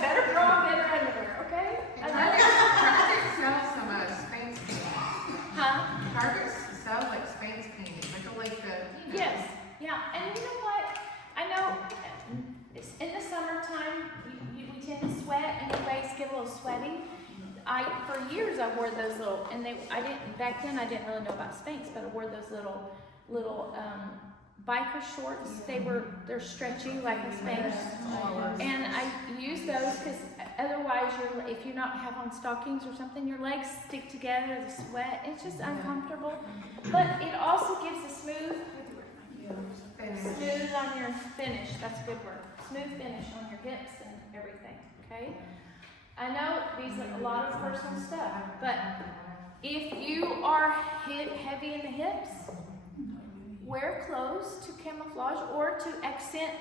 Better bra, better underwear. Okay. Target sells some Spain's paint. Huh? Target sells like Spain's paint. Like the. Yes. Yeah. And you know what? I know it's in the summertime we tend to sweat and your legs get a little sweaty. For years I wore those little, and back then I didn't really know about Spanx, but I wore those little biker shorts. They're stretchy like a Spanx, and I use those because otherwise if you not have on stockings or something, your legs stick together, the sweat, it's just uncomfortable. But it also gives a smooth on your finish. That's a good word. Smooth finish on your hips and everything. Okay. I know these are a lot of personal stuff, but if you are heavy in the hips, wear clothes to camouflage or to accent.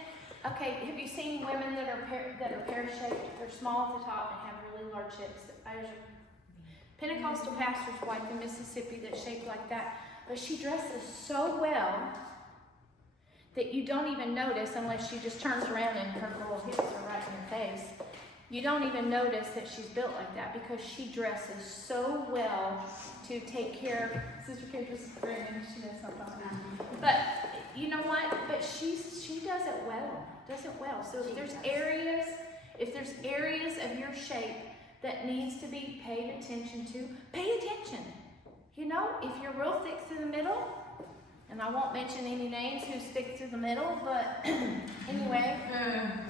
Okay, have you seen women that are pear-shaped? They're small at the top and have really large hips. There's a Pentecostal pastor's wife in Mississippi that's shaped like that, but she dresses so well that you don't even notice unless she just turns around and her little hips are right in your face. You don't even notice that she's built like that because she dresses so well to take care of. Sister Kate was great and she does something. But you know what? But she does it well. So if there's areas of your shape that needs to be paid attention to, pay attention. You know, if you're real thick through the middle, and I won't mention any names who's thick through the middle, but anyway,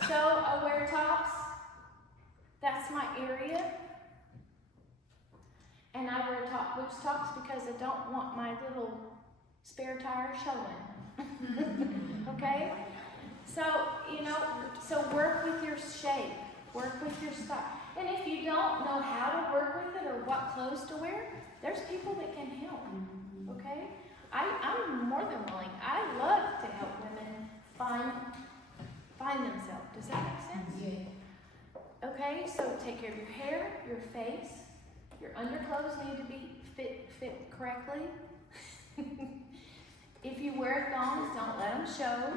so I wear tops. That's my area. And I wear loose tops because I don't want my little spare tire showing. Okay? So, so work with your shape. Work with your style. And if you don't know how to work with it or what clothes to wear, there's people that can help. Okay? I'm more than willing. I love to help women find themselves. Does that make sense? Yeah. Okay, so take care of your hair, your face. Your underclothes need to be fit correctly. If you wear thongs, don't let them show.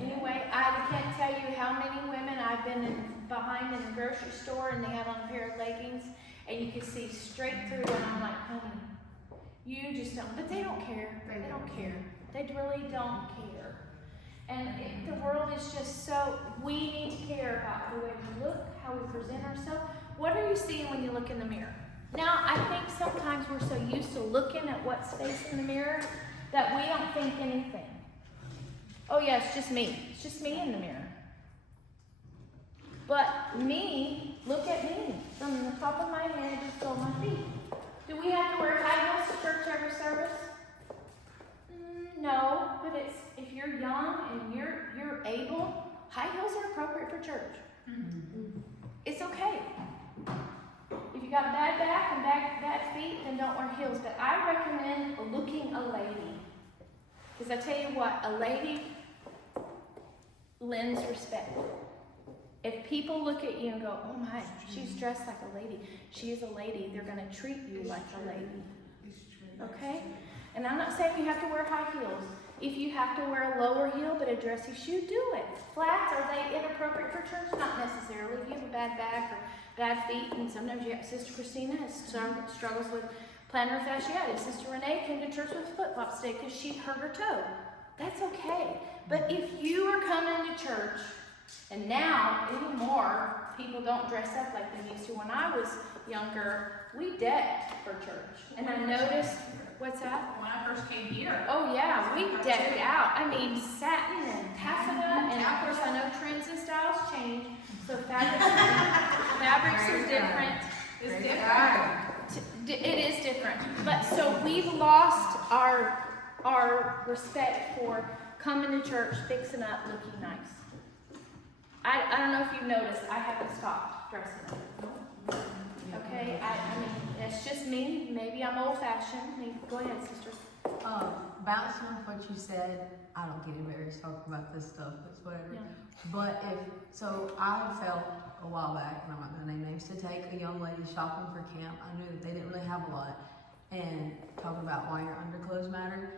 Anyway, I can't tell you how many women I've been behind in the grocery store and they have on a pair of leggings and you can see straight through and I'm like, honey, you just don't. But they don't care. They don't care. They really don't care. And the world is just so, we need to care about the way we look, how we present ourselves. What are you seeing when you look in the mirror? Now, I think sometimes we're so used to looking at what's facing the mirror that we don't think anything. Oh yeah, it's just me. It's just me in the mirror. But me, look at me. From the top of my head to the sole of my feet. you're young and you're able, high heels are appropriate for church. It's okay. If you got a bad back and bad feet, then don't wear heels. But I recommend looking a lady. Because I tell you what, a lady lends respect. If people look at you and go, oh my, she's dressed like a lady, she is a lady, they're going to treat you like a lady. Okay? And I'm not saying you have to wear high heels. If you have to wear a lower heel but a dressy shoe, do it. Flats, are they inappropriate for church? Not necessarily. If you have a bad back or bad feet, and sometimes you have Sister Christina has struggles with plantar fasciitis. Sister Renee came to church with a flip-flop stick because she hurt her toe. That's okay. But if you are coming to church, and now anymore, people don't dress up like they used to. When I was younger, we decked for church. And I noticed, what's that? When I first came here. Oh yeah, we decked out. I mean, satin and taffeta, and of course I know trends and styles change, so fabrics are different. It's different. It is different. But so we've lost our respect for coming to church, fixing up, looking nice. I don't know if you've noticed, I haven't stopped dressing up. Okay, I mean, that's just me. Maybe I'm old-fashioned. Go ahead, sister. Bouncing off what you said, I don't get embarrassed talking about this stuff, it's whatever. Yeah. But I felt a while back, and I'm not gonna name names, to take a young lady shopping for camp. I knew that they didn't really have a lot, and talking about why your underclothes matter.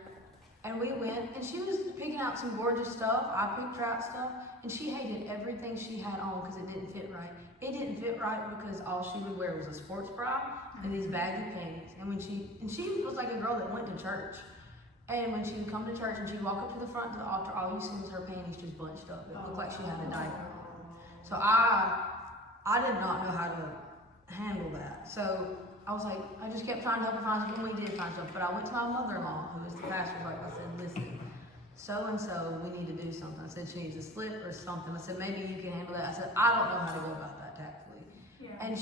And we went, and she was picking out some gorgeous stuff. I picked her out stuff, and she hated everything she had on because it didn't fit right. It didn't fit right because all she would wear was a sports bra and these baggy panties. And she was like a girl that went to church. And when she would come to church and she'd walk up to the front of the altar, all you see was her panties just bunched up. It looked like she had a diaper on. So I did not know how to handle that. So I was like, I just kept trying to help her find stuff, and we did find stuff. But I went to my mother-in-law, who was the pastor's wife. I said, listen, so-and-so, we need to do something. I said, she needs a slip or something. I said, maybe you can handle that. I said, I don't know how to go about that tactfully. Yeah. And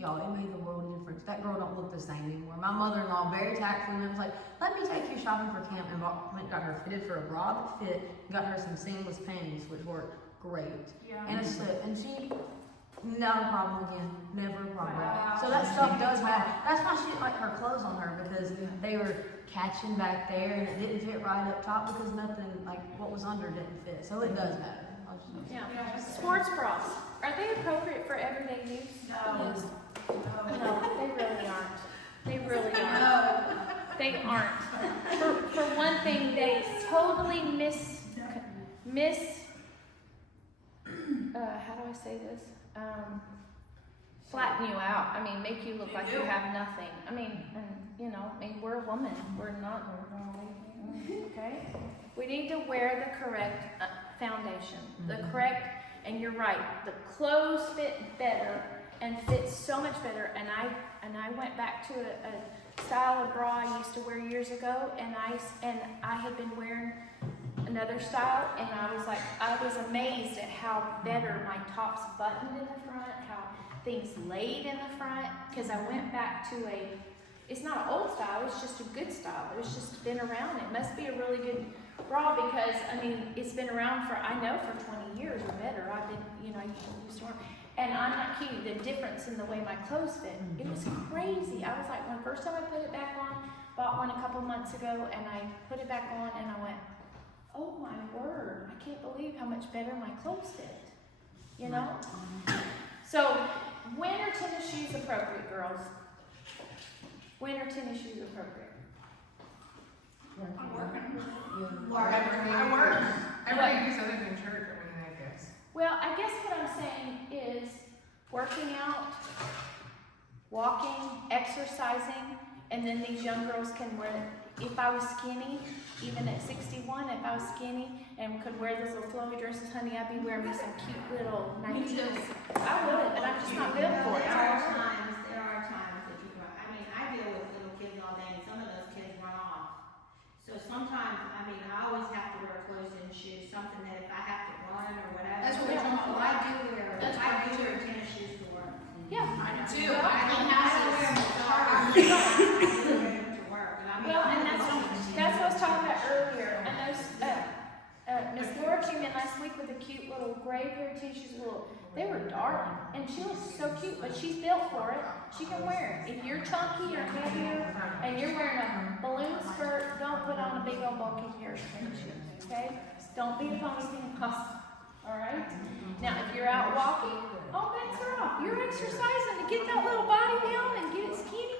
y'all, it made the world of difference. That girl don't look the same anymore. My mother-in-law, very tactfully, was like, let me take you shopping for camp, and went got her fitted for a bra that fit, and got her some seamless panties, which worked great. Yeah. And a slip. And she, not a problem again. Never a problem. Wow. So that stuff does matter. That's why she didn't like her clothes on her, because they were catching back there, and it didn't fit right up top because nothing, like what was under didn't fit. So it does matter. Yeah. Sports bras, are they appropriate for everyday use? No. Yes. No, they really aren't. They really aren't. They aren't. For one thing, they totally how do I say this? Flatten you out. I mean, make you look like you have nothing. I mean, we're a woman. We're not, okay? We need to wear the correct foundation. The correct, and you're right, the clothes fit better and fit so much better. And I went back to a style of bra I used to wear years ago, and I had been wearing another style, and I was amazed at how better my tops buttoned in the front, how things laid in the front, because I went back to it's not an old style, it's just a good style. It's just been around. It must be a really good bra because, it's been around for 20 years or better. I've been, used to wear. And I'm not kidding, the difference in the way my clothes fit, it was crazy. I was like, when first time I put it back on, bought one a couple months ago, and I put it back on, and I went, oh my word, I can't believe how much better my clothes fit, So, when are tennis shoes appropriate, girls? When are tennis shoes appropriate? I'm working. I work. Everybody use other than church, I guess. Well, I guess what I'm saying is working out, walking, exercising, and then these young girls can wear, if I was skinny, even at 61, if I was skinny and could wear those little flowy dresses, honey, I'd be wearing me some cute little 90s. I would, but I'm just not built for it. There are times that you run. I deal with little kids all day, and some of those kids run off. So sometimes, I always have to wear closed-in shoes, something that if I have to run or whatever. That's what we're talking about. I do wear tennis shoes to work. Yeah. I do too. Well, I don't have to wear them to work. Well, and that's what I was talking about earlier. And those week with a cute little gray pair of tissues, they were darling. And she was so cute, but she's built for it. She can wear it. If you're chunky or heavier and you're wearing a balloon skirt, don't put on a big old bulky pair of tennis shoes, okay? Don't be a pony Pentecostal, all right? Now, if you're out walking, all bets are off. You're exercising to get that little body down and get it skinny,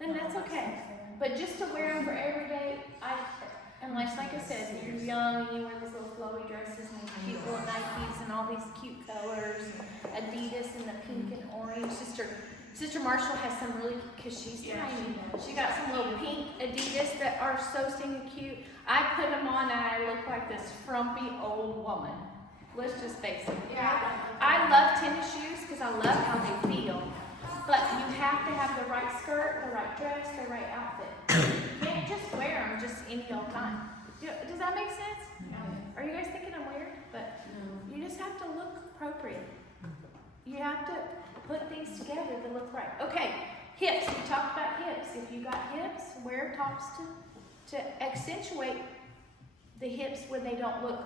then that's okay. But just to wear them for every day, unless, like I said, if you're young and you wear these little flowy dresses and these cute little Nikes and all these cute colors, Adidas and the pink and orange. Sister Marshall has some really, because she's tiny, she got some little pink Adidas that are so stinking cute. I put them on and I look like this frumpy old woman. Let's just face it. I love tennis shoes because I love how they feel. But you have to have the right skirt, the right dress, the right outfit. You can't just wear them just any old time. Does that make sense? Are you guys thinking I'm weird? But you just have to look appropriate. You have to put things together to look right. Okay, hips. We talked about hips. If you got hips, wear tops to accentuate the hips when they don't look.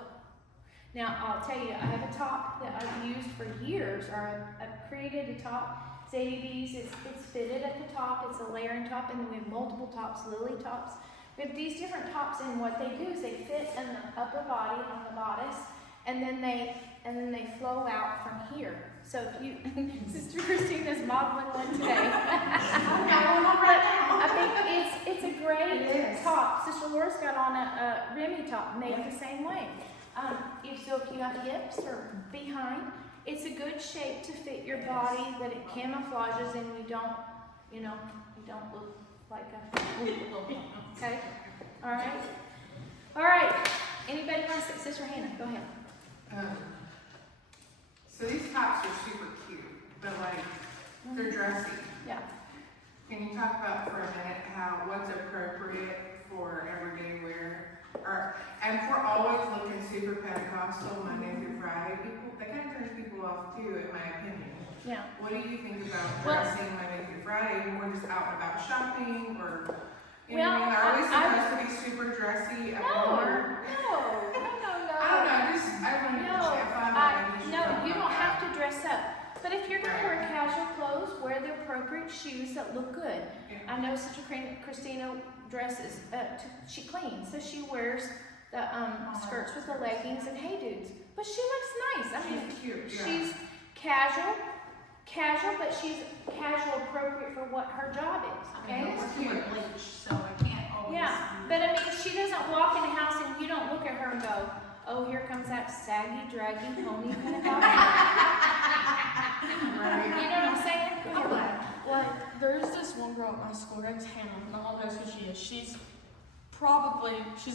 Now, I'll tell you, I have a top that I've used for years, or I've created a top. It's ADDs, it's fitted at the top, it's a layering top, and then we have multiple tops, lily tops. We have these different tops, and what they do is they fit in the upper body on the bodice, and then they flow out from here. So if you, Sister Christina's modeling one today. I think it's a great top. Sister Laura's got on a Remy top made the same way. If you have hips or behind, it's a good shape to fit your body, that it camouflages and you don't look like a okay? All right. Anybody want to say? Sister Hannah, go ahead. So these tops are super cute, but like, they're dressy. Yeah. Can you talk about for a minute what's appropriate for everyday wear? And if we're always looking super Pentecostal Monday through Friday, that kind of turns people off too, in my opinion. Yeah. What do you think about dressing Monday through Friday when we're just out and about shopping, or you know what I mean? Are we supposed to be super dressy at work? No. I don't know. No, you don't have to dress up. But if you're going to wear casual clothes, wear the appropriate shoes that look good. Yeah. I know Sister Christina dresses, she cleans, so she wears the skirts with the leggings and hey dudes. But she looks nice. I mean, She's cute. Yeah. she's casual, but she's casual appropriate for what her job is. Okay? It's cute bleach, so I can't always. Yeah, but I mean, she doesn't walk in the house and you don't look at her and go, oh, here comes that saggy, draggy pony Pentecostal. You know what I'm saying? Go ahead. Like, there's this one girl at my school, her name's Hannah. My mom knows who she is. She's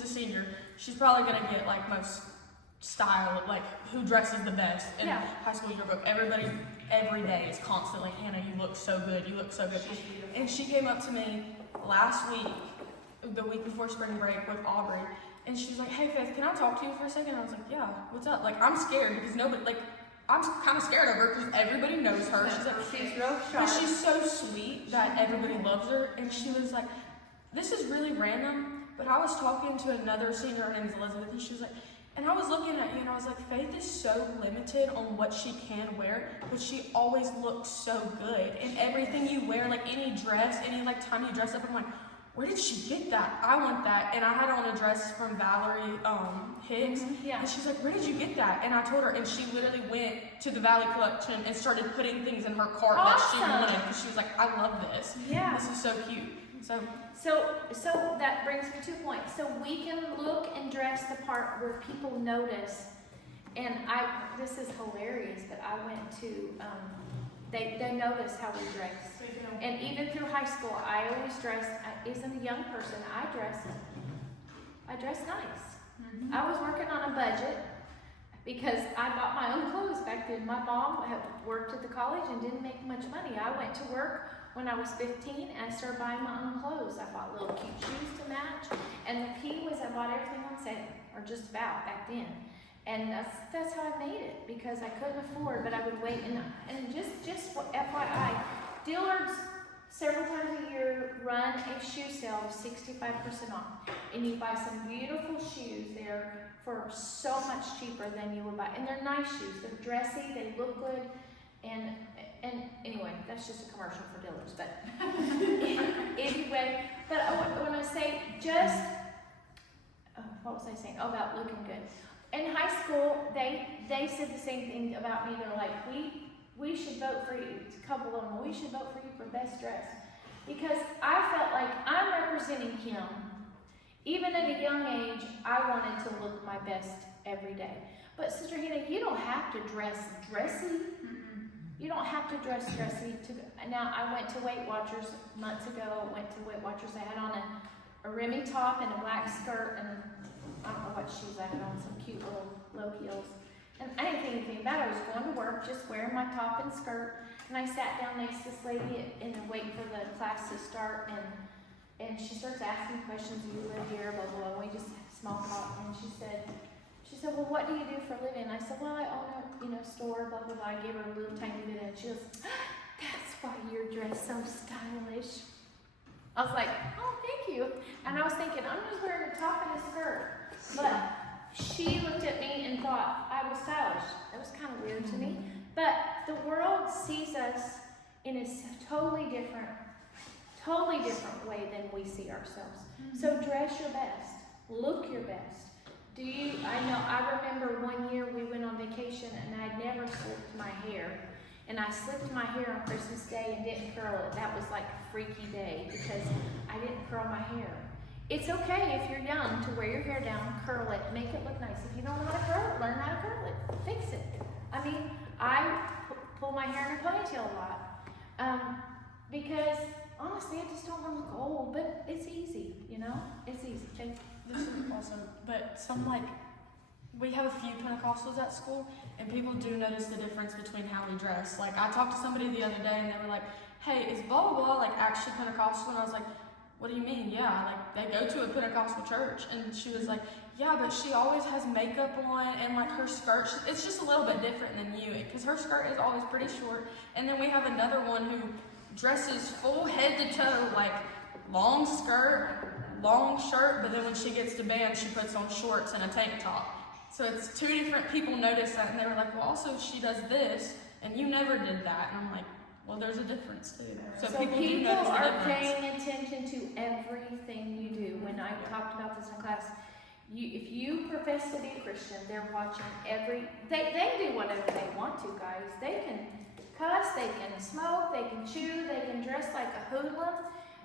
a senior. She's probably gonna get like most style, like who dresses the best in high school yearbook. Everybody, every day is constantly, Hannah, you look so good, you look so good. And she came up to me last week, the week before spring break with Aubrey, and she's like, hey Faith, can I talk to you for a second? And I was like, yeah, what's up? Like, I'm scared because I'm kind of scared of her because everybody knows her. She's real sharp. But she's so sweet that everybody loves her. And she was like, this is really random, but I was talking to another senior, her name is Elizabeth, and she was like, and I was looking at you and I was like, Faith is so limited on what she can wear, but she always looks so good. And everything you wear, like any dress, any like time you dress up, I'm like, where did she get that? I want that. And I had on a dress from Valerie Hicks. Yeah. And she's like, where did you get that? And I told her, and she literally went to the Valley Collection and started putting things in her cart that she wanted. Because she was like, I love this. Yeah. This is so cute. So that brings me to a point. So we can look and dress the part where people notice. And this is hilarious, but I went to, they notice how we dress. And even through high school, I always dressed, as a young person, I dressed nice. Mm-hmm. I was working on a budget because I bought my own clothes back then. My mom had worked at the college and didn't make much money. I went to work when I was 15 and I started buying my own clothes. I bought little cute shoes to match. And the key was I bought everything on sale, or just about back then. And that's how I made it, because I couldn't afford, but I would wait. And just FYI, Dillard's several times a year run a shoe sale of 65% off, and you buy some beautiful shoes there for so much cheaper than you would buy. And they're nice shoes. They're dressy. They look good. And anyway, that's just a commercial for Dillard's. But anyway, but when I say just, what was I saying? Oh, about looking good. In high school, they said the same thing about me. They're like, we should vote for you. A couple of them, we should vote for you for best dress. Because I felt like I'm representing him. Even at a young age, I wanted to look my best every day. But Sister Hannah, you don't have to dress dressy. You don't have to dress dressy. Now, I went to Weight Watchers months ago. I had on a Remy top and a black skirt, and I don't know what shoes I had on, some cute little low heels. And I didn't think anything about it. I was going to work, just wearing my top and skirt. And I sat down next to this lady and waiting for the class to start, and she starts asking questions. Do you live here? Blah, blah, blah. We just small talk. And she said, well, what do you do for a living? And I said, well, I own a store, blah, blah, blah. I gave her a little tiny bit, and she goes, that's why you're dressed so stylish. I was like, oh, thank you. And I was thinking, I'm just wearing a top and a skirt. But she looked at me and thought I was stylish. That was kind of weird to me. But the world sees us in a totally different way than we see ourselves. So dress your best. Look your best. I remember one year we went on vacation and I'd never slicked my hair. And I slicked my hair on Christmas Day and didn't curl it. That was like a freaky day because I didn't curl my hair. It's okay if you're young to wear your hair down, curl it, make it look nice. If you don't know how to curl it, learn how to curl it. Fix it. I mean, I pull my hair in a ponytail a lot. Because honestly, I just don't want to look old, but it's easy, you know? It's easy. This is awesome. But we have a few Pentecostals at school, and people do notice the difference between how we dress. Like, I talked to somebody the other day, and they were like, hey, is blah, blah, blah, like, actually Pentecostal? And I was like, what do you mean? Yeah, like, they go to a Pentecostal church. And she was like, yeah, but she always has makeup on, and, like, her skirt, it's just a little bit different than you, because her skirt is always pretty short. And then we have another one who dresses full head to toe, like, long skirt, long shirt, but then when she gets to band, she puts on shorts and a tank top. So it's two different people notice that, and they were like, well, also she does this, and you never did that. And I'm like, well, there's a difference too. So people do notice the are difference. paying attention to everything you do. When I talked about this in class, if you profess to be a Christian, they're watching they do whatever they want to, guys. They can cuss, they can smoke, they can chew, they can dress like a hoodlum.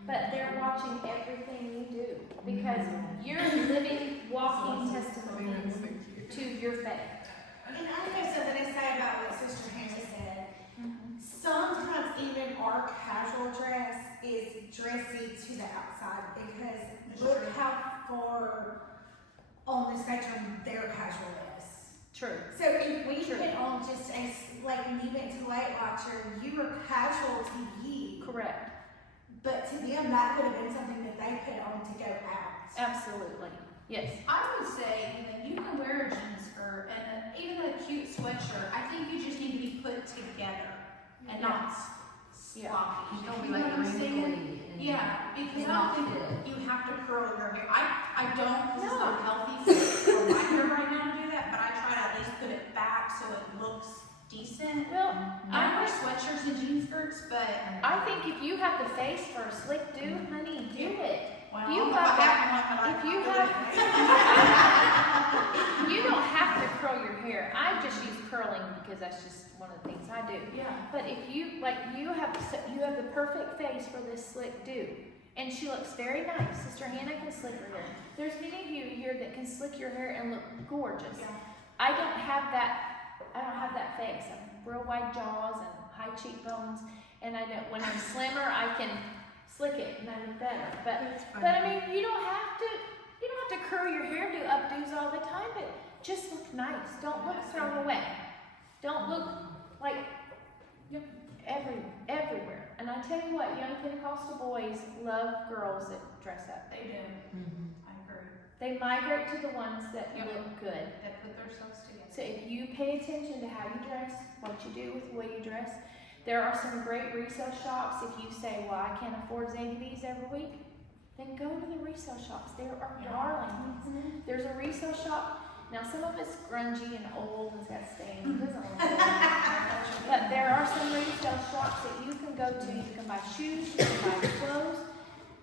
But they're watching everything you do because you're living, walking testimonies to your faith. And I have something to say about what Sister Hannah said. Sometimes even our casual dress is dressy to the outside because look how far on the spectrum their casual is. True. So if we put on just like when you went to Weight Watcher, you were casual to you. Correct. But to them, that would have been something that they put on to go out. Absolutely. Yes. I would say, you can wear a jean skirt and even a cute sweatshirt. I think you just need to be put together and not sloppy. You don't be You know like what I'm saying? wrinkly and Yeah, because and I not don't think fit. you have to curl your hair. I don't, because it's not healthy for my hair right now to do that, but I try to at least put it back so it looks decent. Well, I wear sweatshirts and jean skirts, but I think if you have the face for a slick do, honey, do it. well, You if got I have one, but If you I you don't have to curl your hair. I just use curling because that's just one of the things I do. yeah. But if you have the perfect face for this slick do, and she looks very nice. Sister Hannah can slick her hair. There's many of you here that can slick your hair and look gorgeous. Yeah. I don't have that face. I have real wide jaws and high cheekbones, and I know when I'm slimmer I can slick it and I look better. But I mean you don't have to curl your hair, do updos all the time, but just look nice. Don't look thrown away. Don't look like everywhere. And I tell you what, young Pentecostal boys love girls that dress up. They do. I agree. They migrate to the ones that look good. They put themselves together. So if you pay attention to how you dress, what you do with the way you dress, There are some great resale shops. If you say, well, I can't afford ZDVs every week, then go to the resale shops. There are darlings. There's a resale shop. Now, some of it's grungy and old and it's got stains. But there are some resale shops that you can go to. You can buy shoes, you can buy clothes.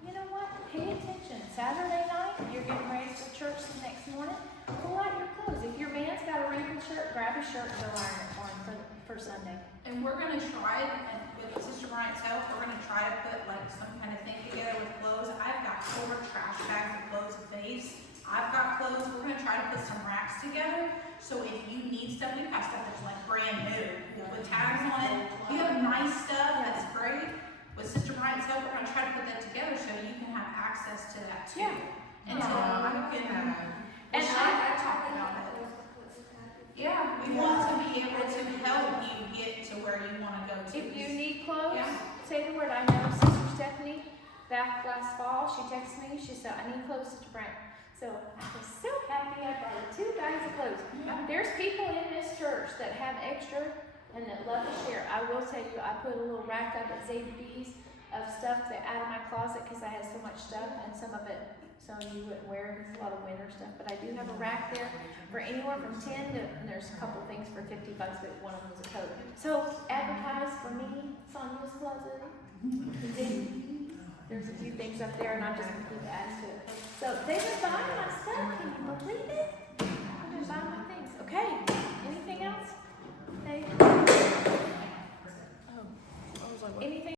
You know what? Pay attention. Saturday night, you're getting ready for church the next morning, pull out your clothes. If your man's got a wrinkled shirt, grab his shirt and go iron it for him for Sunday. And we're gonna try, and with Sister Bryant's help, we're gonna try to put like some kind of thing together with clothes. I've got 4 trash bags of clothes and vase. I've got clothes. We're gonna try to put some racks together. So if you need stuff, we have stuff that's like brand new with tags on it. We have nice stuff that's great. With Sister Bryant's help, we're gonna try to put that together so you can have access to that too. Yeah. And so I you can can. And I talked about it. Yeah, we want to be able to help you get to where you want to go to. if you need clothes, Yeah. say the word. I know Sister Stephanie back last fall, she texted me, she said, I need clothes, Sister Bryant. So I was so happy I bought her 2 bags of clothes. There's people in this church that have extra and that love to share. I will tell you, I put a little rack up at ZB's of stuff that out of my closet because I had so much stuff and some of it you wouldn't wear because it's a lot of winter stuff. But I do have a rack there for anywhere from 10 to, and there's a couple things for $50, but one of them is a coat. So advertise for me, Sonia's Closet. There's a few things up there and I'm just gonna keep adding to it. So they've been buying my stuff, can you believe it?